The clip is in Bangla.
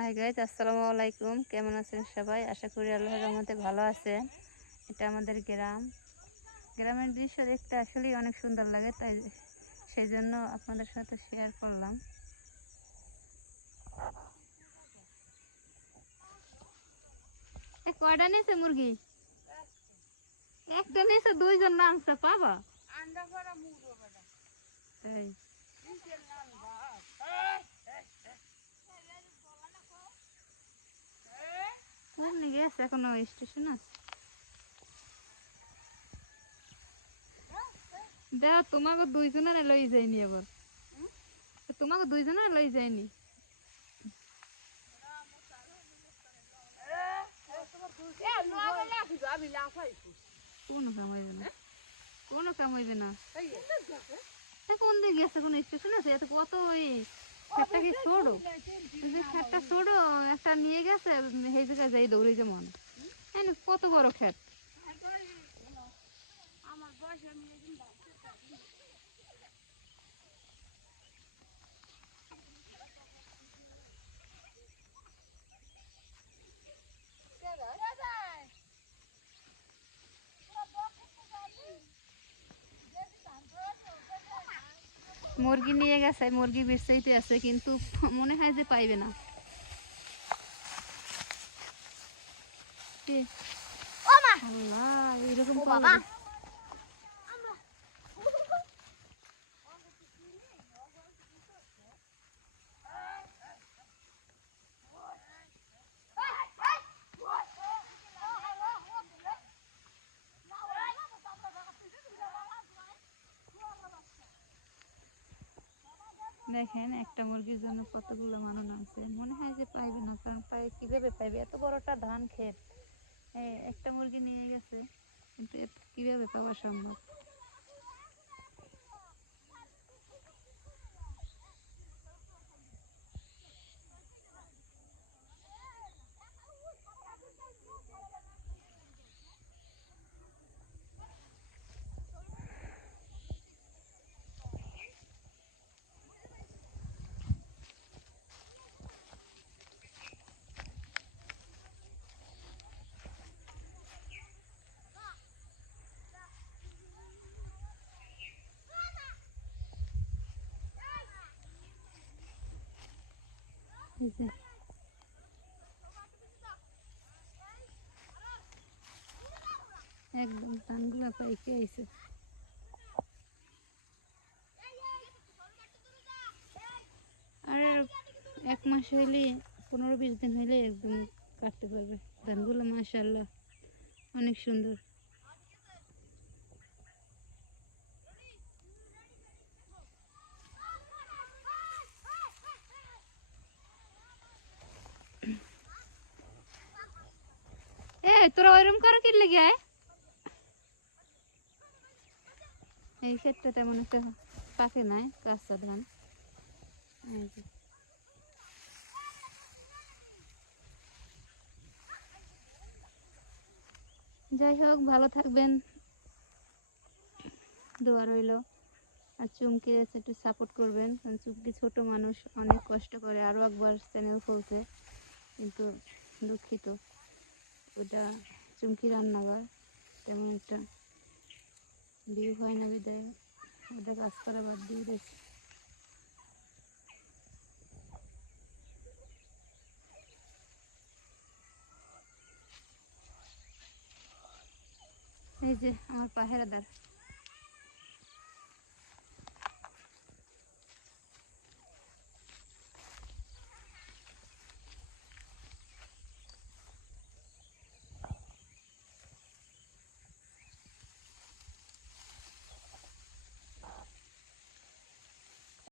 হাই গাইজ, আসসালামু আলাইকুম। কেমন আছেন সবাই? আশা করি আল্লাহর রহমতে ভালো আছেন। এটা আমাদের গ্রামের দৃশ্য দেখতে আসলেই অনেক সুন্দর লাগে, তাই সেই জন্য আপনাদের সাথে শেয়ার করলাম। কয়টা নিয়েছে মুরগি? একটা নিয়েছে, দুইজন নামছে পাবা। গেছে এখনো স্টেশন আছে। দেখো তোমাকে দুইজনের লই যায়নি, আবার তোমাকে দুইজনের লই যায়নি। কোনো কাম হইবে না, কোনো কাম হইবে না। কোন দিকে গেছে? কোন স্টেশন আছে? এত কত ওই খেতটা কি ছোড়ো, খেতটা ছোড়ো একটা নিয়ে গেছে, সেই জায়গায় যাই দৌড়ে যেমন কত বড় খেত। মুরগি নিয়ে গেছে, মুরগি বেচতে আছে, কিন্তু মনে হয় যে পাইবে না। এরকম দেখেন, একটা মুরগির জন্য কতগুলো মানুষ আছে। মনে হয় যে পাইবে না, কারণ কিভাবে পাইবে? এত বড়টা ধান ক্ষেত, একটা মুরগি নিয়ে গেছে, কিন্তু কিভাবে পাওয়া সম্ভব? একদম ধানগুলা পাইকে আইছে। আর এক মাস হইলে, 15-20 দিন হইলে একদম কাটতে পারবে ধানগুলো। মাশাআল্লাহ, অনেক সুন্দর। তোরা ওইরকম করে কি লেগে? এই ক্ষেত্রে তেমন একটা পাকে নাই, কাঁচা ধান। যাই হোক, ভালো থাকবেন, দোয়া রইল। আর চুমকি একটু সাপোর্ট করবেন, কারণ চুমকি ছোট মানুষ, অনেক কষ্ট করে। আরও একবার চ্যানেল খুলছে, কিন্তু দুঃখিত, ওটা চুমকি রান্নাঘর, তেমন একটা ভিউ হয় না বিদায় ওটা কাজ করা বাদ দিয়ে দিয়েছে। এই যে আমার পাহেরাদার।